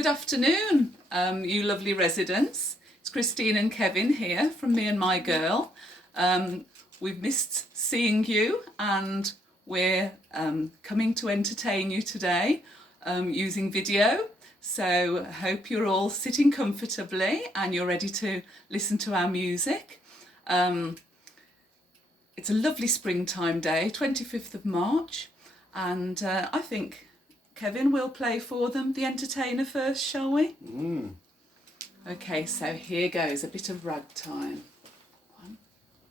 Good afternoon, you lovely residents. It's Christine and Kevin here from Me and My Girl. We've missed seeing you and we're coming to entertain you today using video. So I hope you're all sitting comfortably and you're ready to listen to our music. It's a lovely springtime day, 25th of March, and I think Kevin will play for them the entertainer first, shall we? Okay, so here goes a bit of ragtime. 1,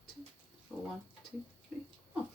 2, 4, 1, 2, 3, 4.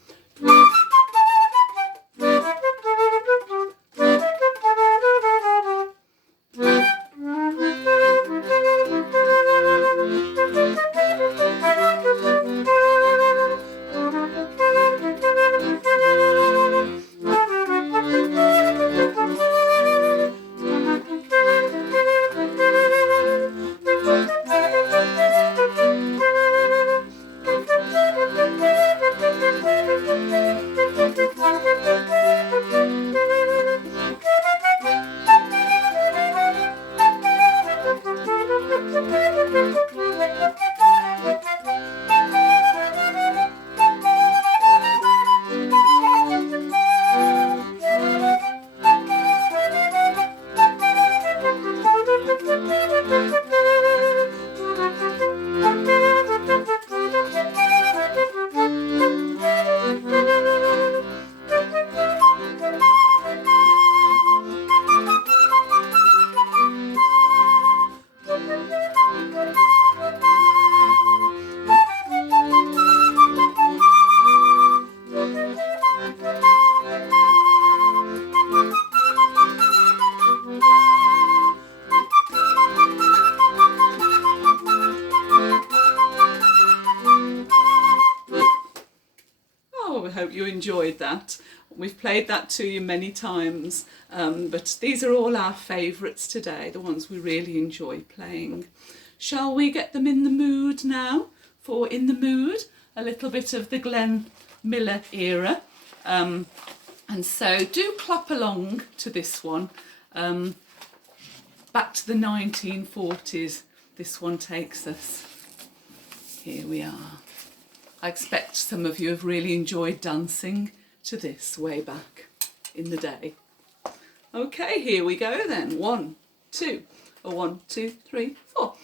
I hope you enjoyed that. We've played that to you many times, but these are all our favourites today, the ones we really enjoy playing. Shall we get them in the mood now for In the Mood? A little bit of the Glenn Miller era. And so do clap along to this one. Back to the 1940s, this one takes us. Here we are. I expect some of you have really enjoyed dancing to this way back in the day. Okay, here we go then. 1, 2, 1, 2, 3, 4.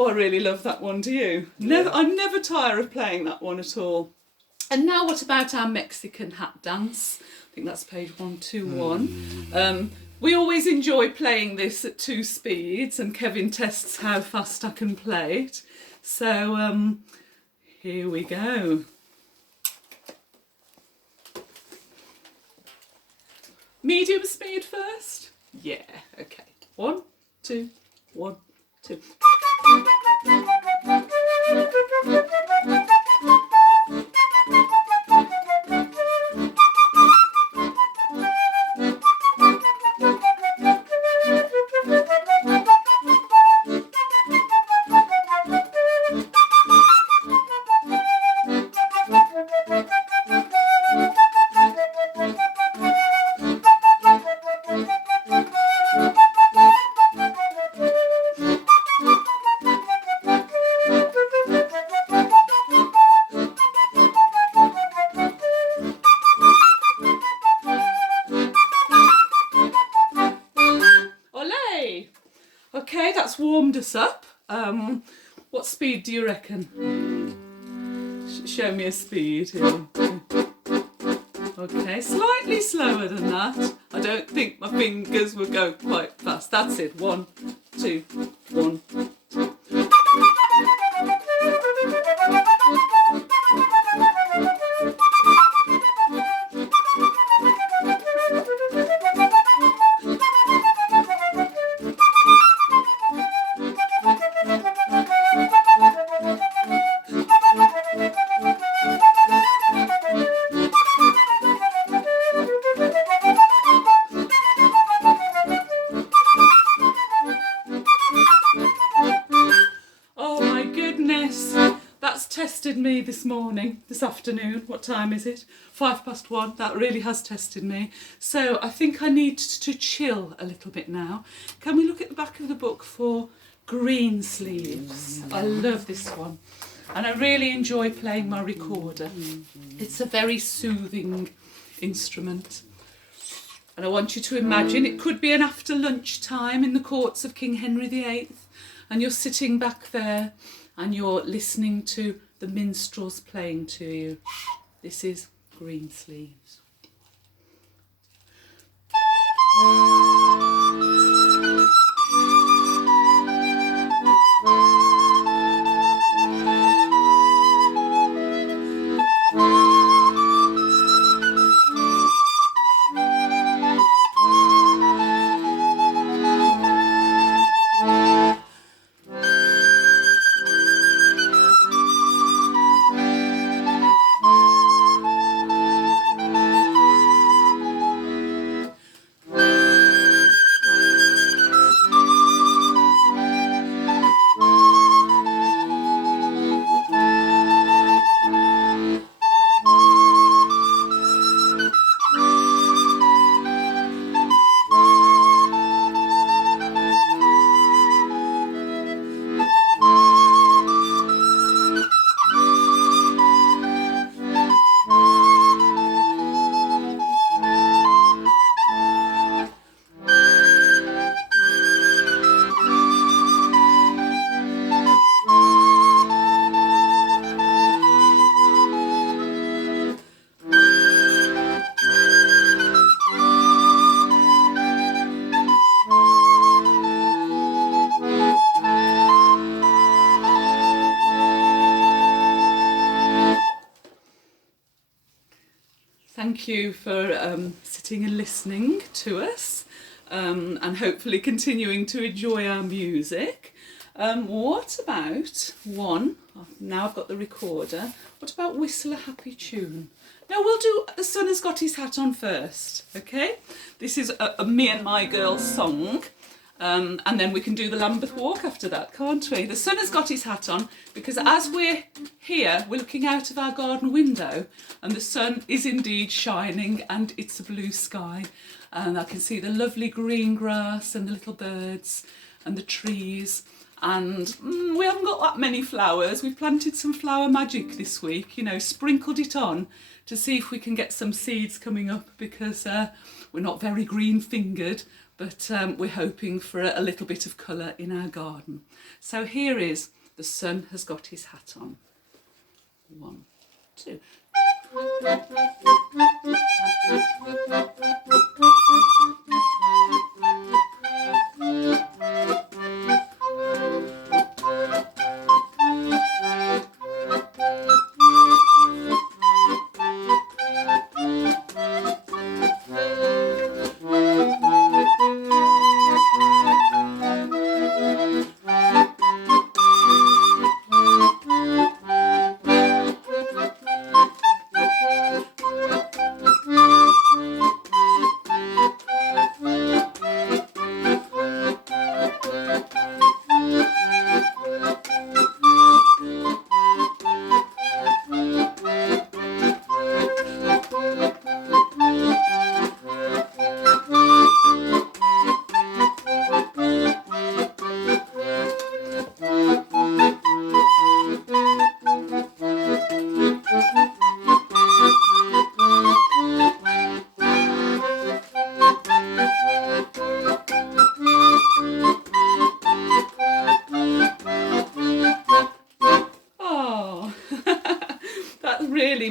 Oh, I really love that one, do you? Never, I never tire of playing that one at all. And now what about our Mexican hat dance? I think that's page 121. We always enjoy playing this at 2 speeds and Kevin tests how fast I can play it. So here we go. Medium speed first? Yeah, okay. 1, 2, 1, 2. that's warmed us up. What speed do you reckon? Show me a speed here. Okay, slightly slower than that. I don't think my fingers will go quite fast. That's it. 1, 2, 1, 2. Tested me this afternoon. What time is it? 1:05. That really has tested me. So I think I need to chill a little bit now. Can we look at the back of the book for Green Sleeves? I love this one. And I really enjoy playing my recorder. It's a very soothing instrument. And I want you to imagine it could be an after lunch time in the courts of King Henry VIII. And you're sitting back there and you're listening to the minstrels playing to you. This is Green Sleeves. Thank you for sitting and listening to us and hopefully continuing to enjoy our music. What about one, now I've got the recorder, what about Whistle a Happy Tune? No, we'll do The Sun Has Got His Hat On first, okay? This is a me and my girls song. And then we can do the Lambeth Walk after that, can't we? The sun has got his hat on because as we're here, we're looking out of our garden window and the sun is indeed shining and it's a blue sky. And I can see the lovely green grass and the little birds and the trees. And we haven't got that many flowers. We've planted some flower magic this week, you know, sprinkled it on to see if we can get some seeds coming up because we're not very green fingered. But we're hoping for a little bit of colour in our garden. So here is The Sun Has Got His Hat On. 1, 2.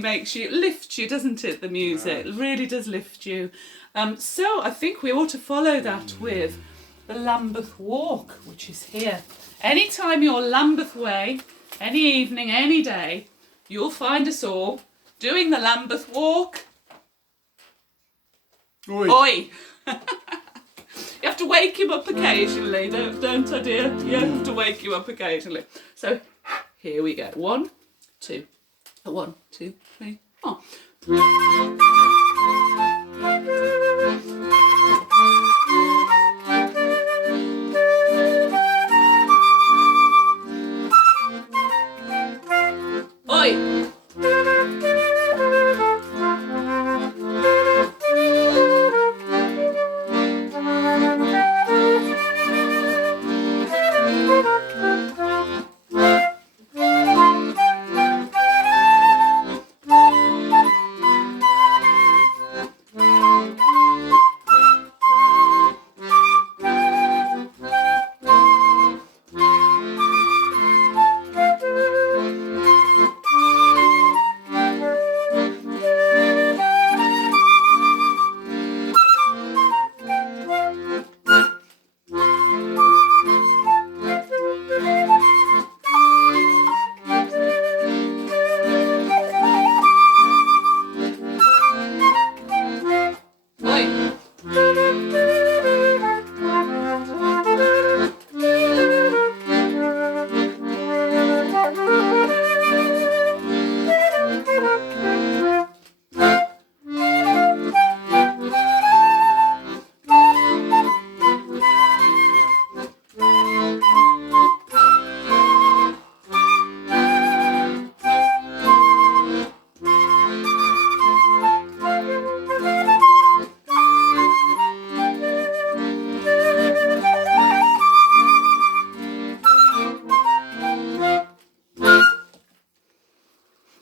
makes you, it lifts you, doesn't it, the music? It really does lift you. So I think we ought to follow that with the Lambeth Walk, which is here. Anytime you're Lambeth Way, any evening, any day, you'll find us all doing the Lambeth Walk. Oi. Oi! You have to wake him up occasionally, don't I, dear? You have to wake you up occasionally. So here we go. 1, 2. 1, 2, 3, 4. Oi!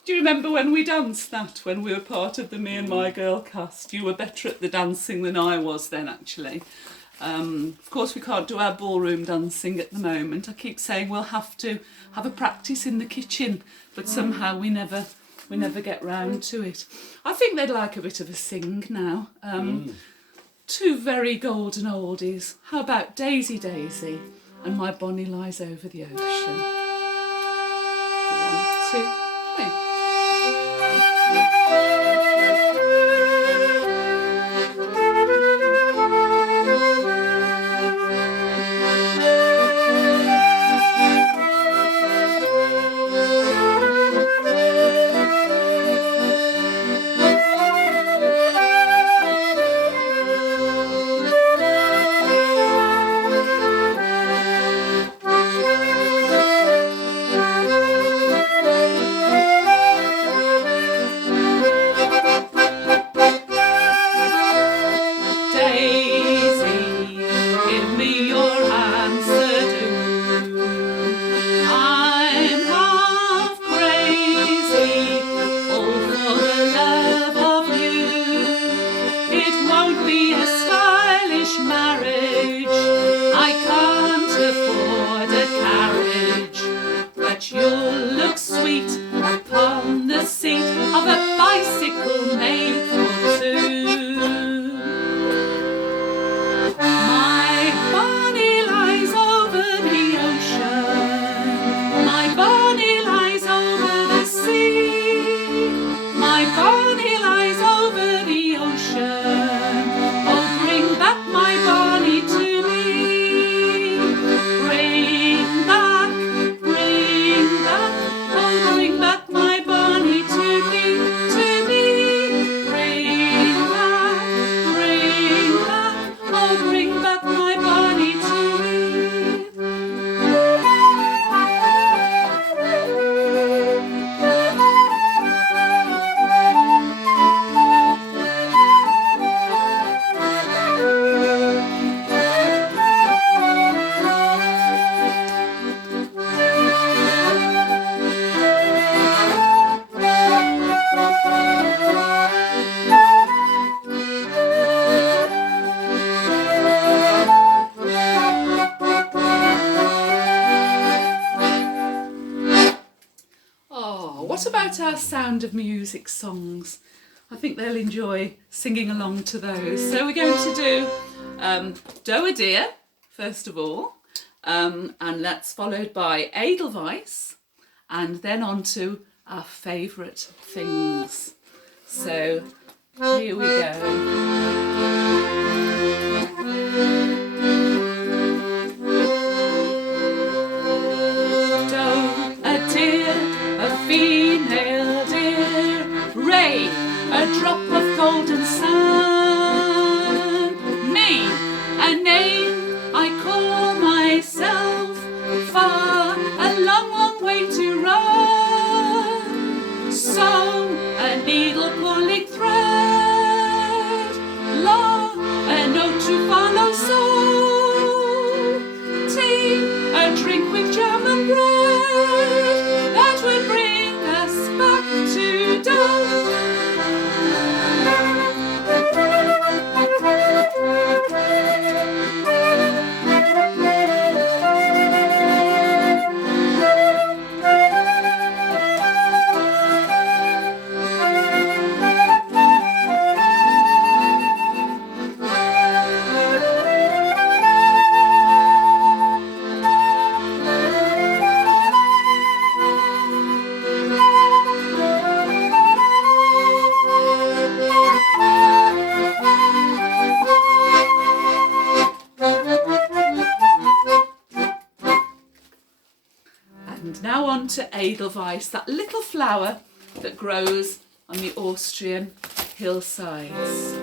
Remember when we danced that, when we were part of the Me and My Girl cast? You were better at the dancing than I was then, actually. Of course, we can't do our ballroom dancing at the moment. I keep saying we'll have to have a practice in the kitchen, but somehow we never get round to it. I think they'd like a bit of a sing now. Two very golden oldies. How about Daisy Daisy and My Bonnie Lies Over the Ocean? 1, 2, 3. our Sound of Music songs. I think they'll enjoy singing along to those. So we're going to do Doe a Deer, first of all, and that's followed by Edelweiss, and then on to our favourite things. So here we go. Female deer, ray, a drop of golden sun. Me, a name I call myself, far, a long, long way to run. So, a needle pulling thread, long, a note to follow, so. Tea, a drink with jam and bread, that would bring back to dawn. And now on to Edelweiss, that little flower that grows on the Austrian hillsides.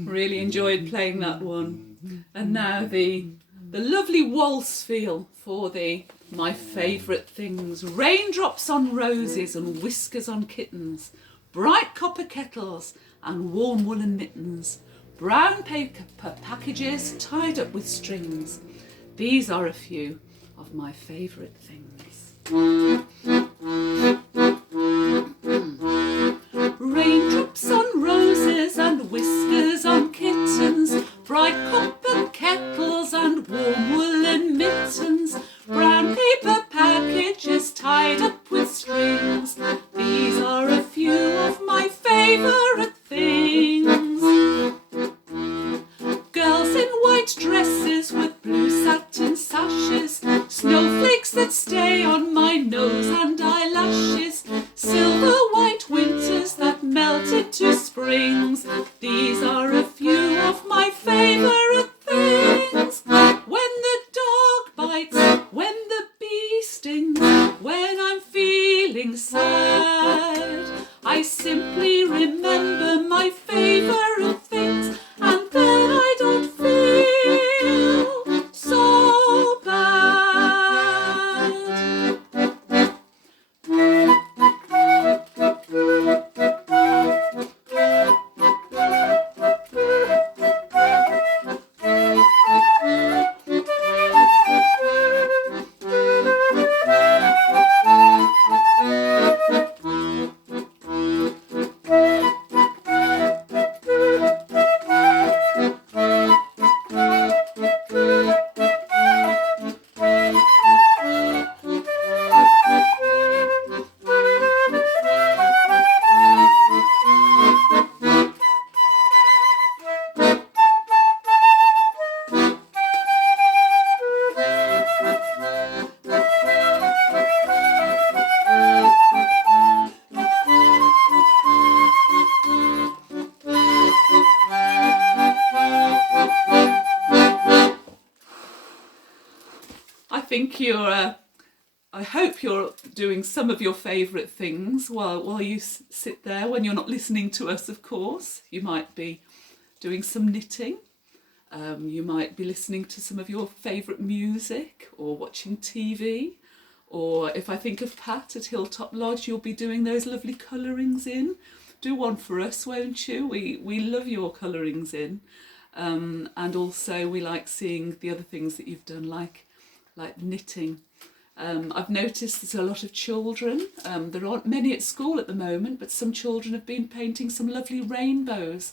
Really enjoyed playing that one. And now the lovely waltz feel for my favourite things. Raindrops on roses and whiskers on kittens, bright copper kettles and warm woolen mittens, brown paper packages tied up with strings. These are a few of my favourite things. Raindrops on roses and whiskers on kittens, bright copper kettles and warm woolen mittens, brown paper packages tied up with strings. These are a few of my favourite things. Girls in white dresses with blue satin sashes, snowflakes that stay on my nose and eyelashes, silver white winters that melt into springs. These are a few of my favourite things. feeling sad, I simply remember my favourite things, and then I don't feel so bad. I hope you're doing some of your favourite things while you sit there when you're not listening to us, of course. You might be doing some knitting. You might be listening to some of your favourite music or watching TV. Or if I think of Pat at Hilltop Lodge, you'll be doing those lovely colourings in. Do one for us, won't you? We love your colourings in. And also we like seeing the other things that you've done, like knitting. I've noticed there's a lot of children. There aren't many at school at the moment, but some children have been painting some lovely rainbows.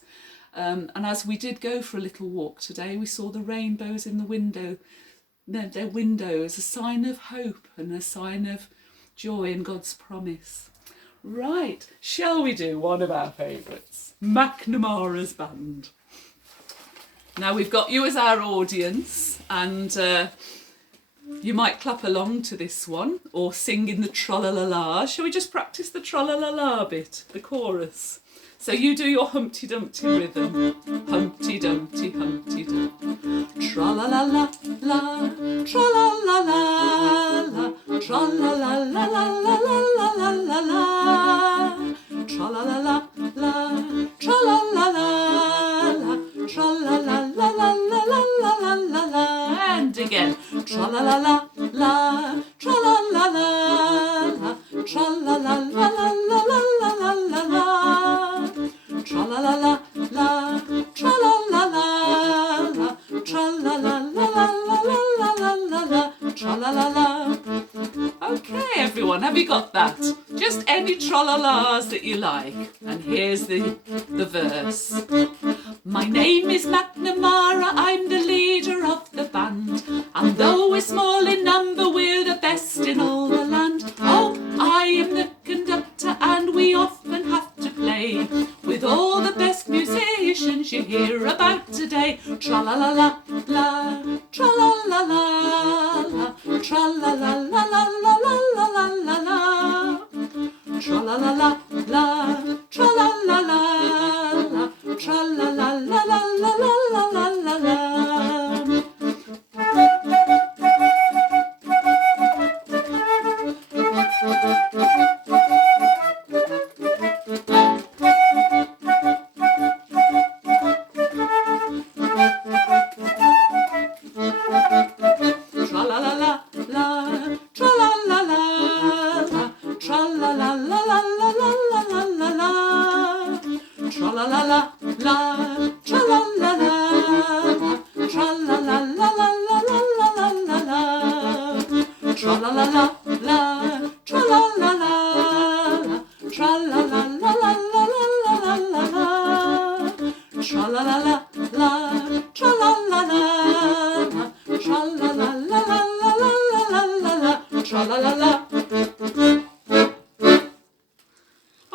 And as we did go for a little walk today, we saw the rainbows in the window, their windows, a sign of hope and a sign of joy and God's promise. Right, shall we do one of our favourites, McNamara's Band? Now we've got you as our audience, and you might clap along to this one or sing in the tra-la-la-la. Shall we just practice the tra-la-la-la bit, the chorus? So you do your Humpty Dumpty rhythm. Humpty Dumpty, Humpty Dumpty. Tra-la-la-la-la, tra-la-la-la-la, tra-la-la-la-la-la-la-la-la. Tra-la-la-la-la, tra-la-la-la-la, tra-la-la-la-la-la-la-la-la. And again. Tra-la-la-la-la, tra-la-la-la-la, tra-la-la-la-la-la-la-la-la. Tra-la-la-la-la, tra-la-la-la-la, tra-la-la-la-la-la-la-la-la, tra-la-la-la. Okay, everyone, have you got that? Just any tra-la-las that you like. And here's the verse. My name is McNamara, I'm the leader of the band, and though we're small in number, we're the best in all the land. Oh, I am the conductor, and we often have to play with all the best musicians you hear about today. Tra-la-la-la-la, tra-la-la-la-la, tra-la-la-la-la-la-la-la-la. Tra-la-la-la-la, tra-la-la-la-la, tra-la-la-la-la-la-la-la-la.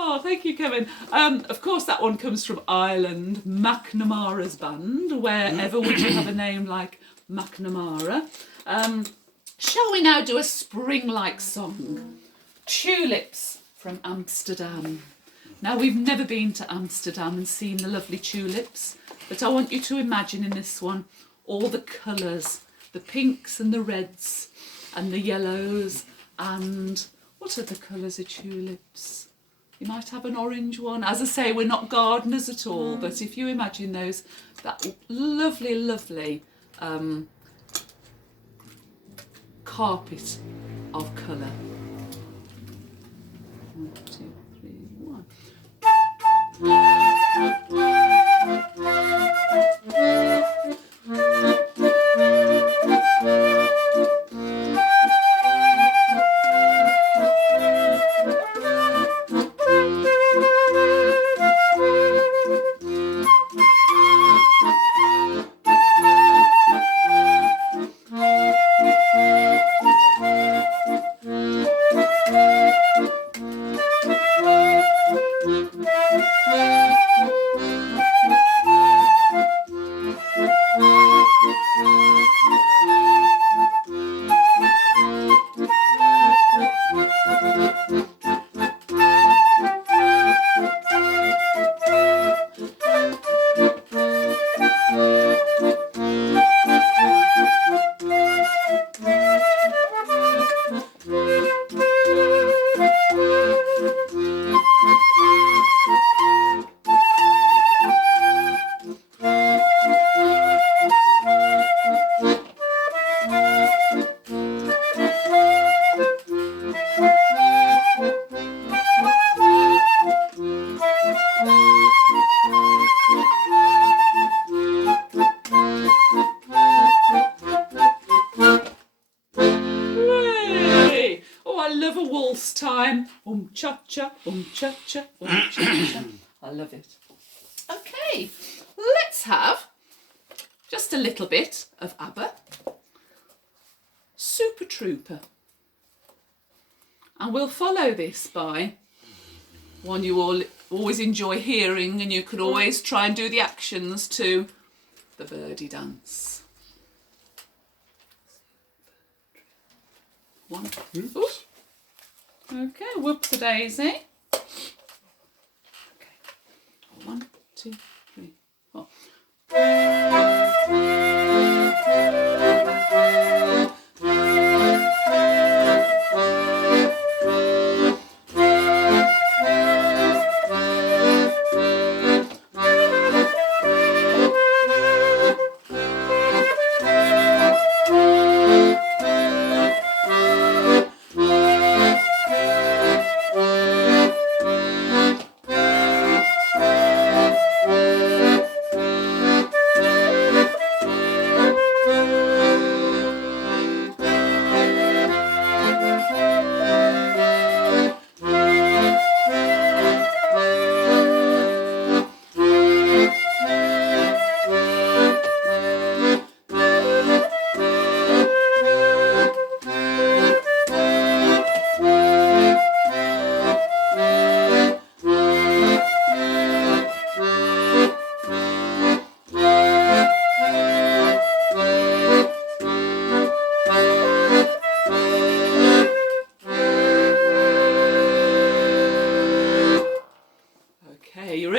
Oh, thank you, Kevin. Of course, that one comes from Ireland, McNamara's Band. Wherever would you have a name like McNamara? Shall we now do a spring-like song? Tulips from Amsterdam. Now, we've never been to Amsterdam and seen the lovely tulips, but I want you to imagine in this one all the colours, the pinks and the reds and the yellows and What other colours are tulips? You might have an orange one. As I say, we're not gardeners at all, but if you imagine those, that lovely, lovely carpet of colour. 1, 2, 3, 1. Time. Cha cha, cha cha, cha cha. I love it. Okay, let's have just a little bit of ABBA. Super Trooper. And we'll follow this by one you all always enjoy hearing, and you could always try and do the actions to, the Birdie Dance. 1, 2. Ooh. Okay, whoops a daisy. Okay, 1, 2, 3, 4.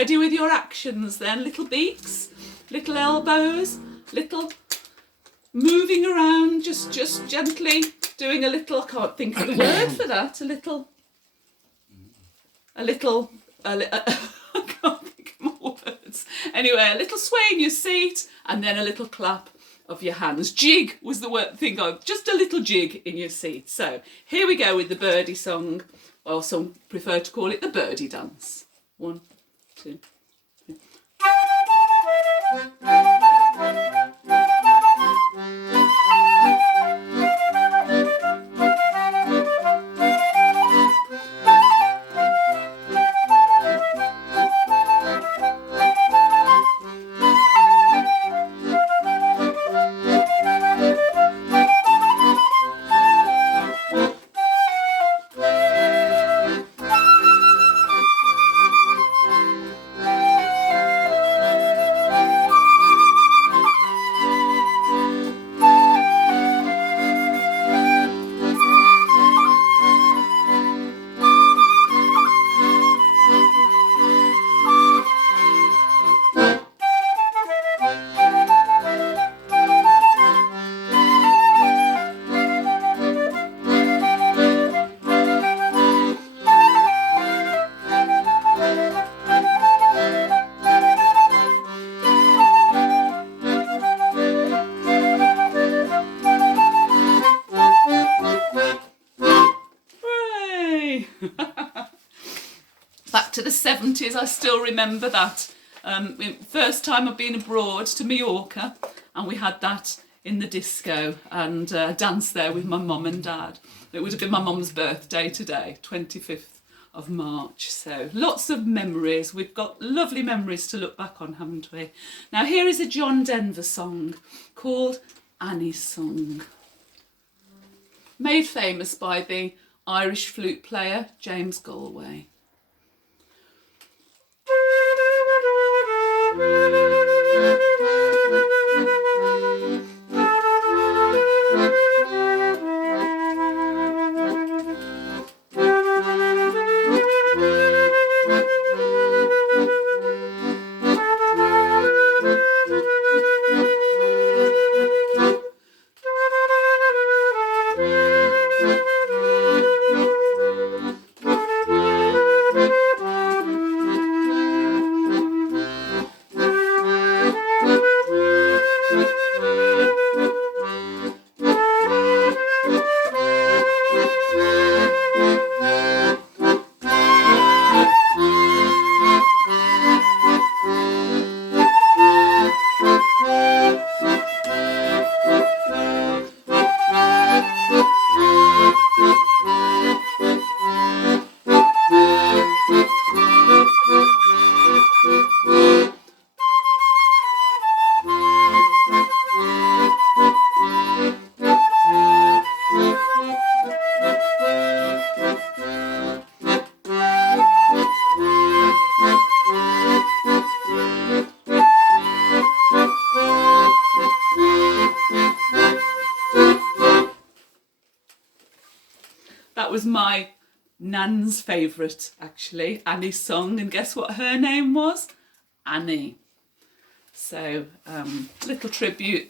Ready with your actions then, little beaks, little elbows, little moving around, just gently doing a little, I can't think of the word for that, I can't think of more words. Anyway, a little sway in your seat and then a little clap of your hands. Jig was the word thing of, just a little jig in your seat. So here we go with the birdie song, or some prefer to call it the Birdie Dance. 1, 2, 3. Back to the 70s, I still remember that. First time I've been abroad to Mallorca, and we had that in the disco, and danced there with my mum and dad. It would have been my mum's birthday today, 25th of March. So lots of memories. We've got lovely memories to look back on, haven't we? Now here is a John Denver song called Annie's Song, made famous by the Irish flute player James Galway. That was my nan's favourite, actually, Annie's Song, and guess what her name was? Annie. So, little tribute there.